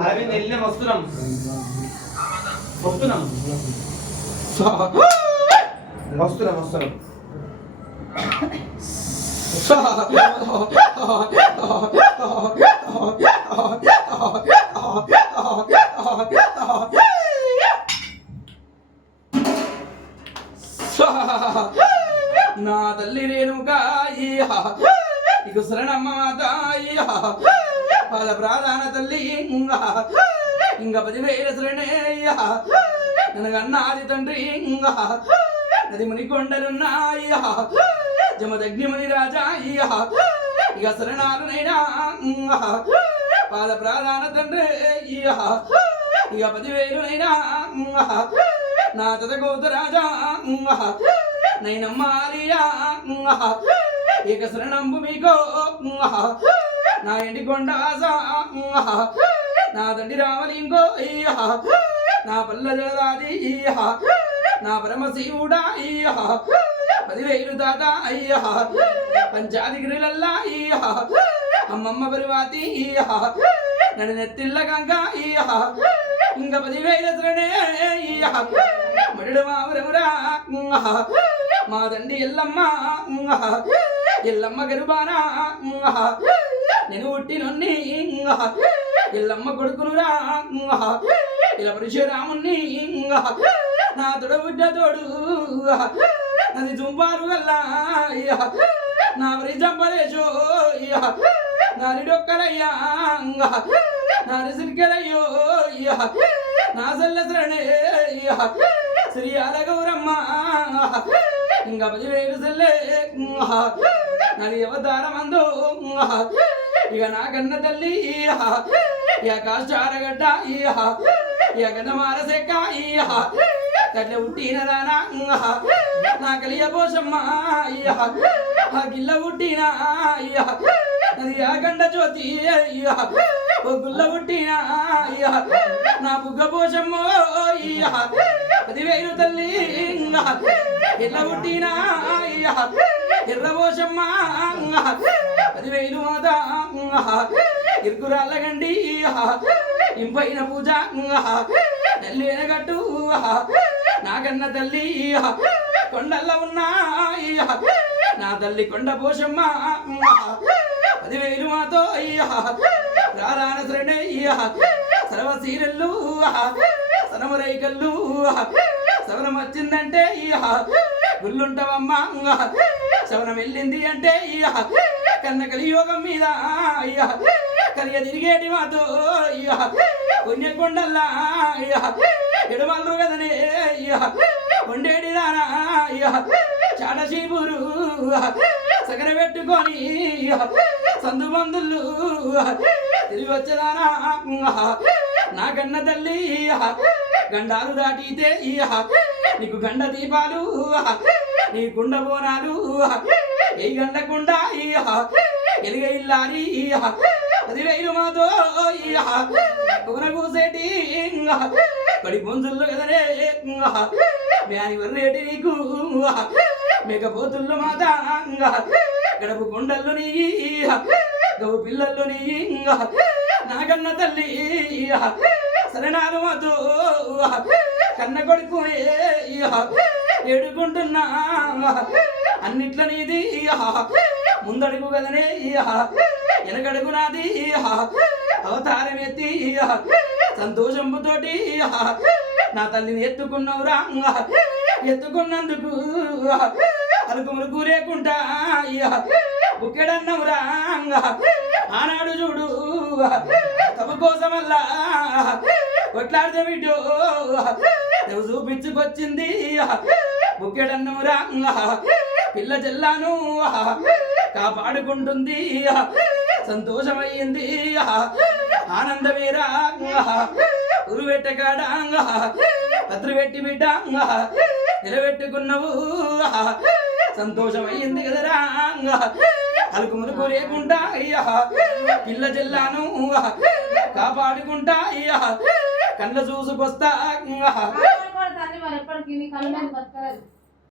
అరవింద్ వెళ్ళినాం వస్తున్నాం వస్తున్నాం వస్తున్నాం వస్తున్నాం నా తల్లి రేణుక నీకు శరణమ్మ మాత పద ప్రాధాన తల్లి ఇంక పదివేల శరణయ్య. నన్నగన్నాది తండ్రి నది ముని కొండలున్నాయ్యా. జమదగ్నిముని రాజా ఇక శరణాలునైనా పాద ప్రాధాన తండ్రి ఇక పదివేలునైనా నా తద గోతరాజా నైనమ్మాలియా ఇక శరణంబు మీకో. నా ఇంటి కొండవాస నా తండ్రి రామలింగో నా పల్ల జలదాది. నా పరమశివుడా పదివేలు దాత. అయ్యా పంచాదిగిరిలల్లా అయ్యా అమ్మమ్మ పరివాతి. నన్ను నెత్తిల్ల కంక అయ్యా ఇంక పదివేల శరణే. అయ్యా మడుడు మావరమురా మా తండ్రి ఎల్లమ్మ. ఎల్లమ్మ గరుబానా నేను పుట్టినొన్ని ఎల్లమ్మ కొడుకునురా ఇలా పరశురాముని నా తొడ బిడ్డ తోడు నది చుంపారు గల్లా నా వరి చంపలేజో నారి డొక్కలయ్యా నారి సిరికెలయ్యో నా సల్ల శరణే శ్రీ అలగౌరమ్మ ఇంకా పది వేలు సెల్లే నది అవతారమందు ఇక నా కన్న తల్లి ఇక కాష్టారగడ్డ ఇక గన్నమార సెక్క కట్ల ఉట్టిన దానా నా కలియ పోషమ్మ ఆ గిల్ల ఉట్టిన అది ఆ గండ జ్యోతి ఓ గుల్ల ఉట్టినా నా బుగ్గ పోషమ్మ పదివేలు తల్లి ఎల్ల ఉట్టిన ఎర్ర పోషమ్మ పదివేలు మాత ఇరుకురాళ్ళ గండి ఇంపైన పూజ నెల్లిన గట్టు నాగన్న తల్లి కొండల్ల ఉన్నా నా తల్లి కొండ పోషమ్మ పదివేలు మాతో అయ్యా రాధాన శ్రేణయ్యా సర్వశీలలు సనమరై కళ్ళు సవనం వచ్చిందంటే గుల్లుంటావమ్మా శవనం వెళ్ళింది అంటే కన్న కలియోగం మీద కలియ తిరిగేటి మాతో అయ్యా పుణ్యకొండల్లా అయ్యా ఎడమల్లు కదనే అయ్యా దానా చాటశీపురు సగర పెట్టుకొని సందు మందులు తిరిగి వచ్చేదానా నా కన్న తల్లి గండాలు దాటితే నీకు గండ దీపాలు నీ గుండ బోనాలు ఏ గండ కుండ ఎలుగ ఇల్లాలి పదివేలు మాతో కున కూసేటి పడి పొంజుల్లో కదరే మ్యాని వర్రేటి నీకు మేకపోతుల్లో మాత గడపు కొండల్లో నీ గవు పిల్లల్లో నీ నాగన్న తల్లి సరణాలు మాతో కన్న కొడుకు ఏడుకుంటున్నా అన్నిట్ల నీది ముందడుగు కదనే వెనకడుగు నాది అవతారం ఎత్తి సంతోషంతోటి నా తల్లిని ఎత్తుకున్నవురా ఎత్తుకున్నందుకు అలుకుములు కూరేకుంటా బుక్కెడన్నవురా ఆనాడు చూడు. తమ కోసమల్లా కొట్లాడితే బిడ్డో. నువ్వు చూపించుకొచ్చింది. బుక్కెడన్నవురా పిల్ల చెల్లాను కాపాడుకుంటుంది. సంతోషమయ్యింది. ఆనందమేరా ఉరువెట్టగాడా పత్రి పెట్టి బిడ్డ నిలబెట్టుకున్నావు. సంతోషమయ్యింది కదరా అలుకు ములుకు అయ్యా పిల్ల జిల్లాను కాపాడుకుంటా అయ్యా కళ్ళ చూసుకొస్తా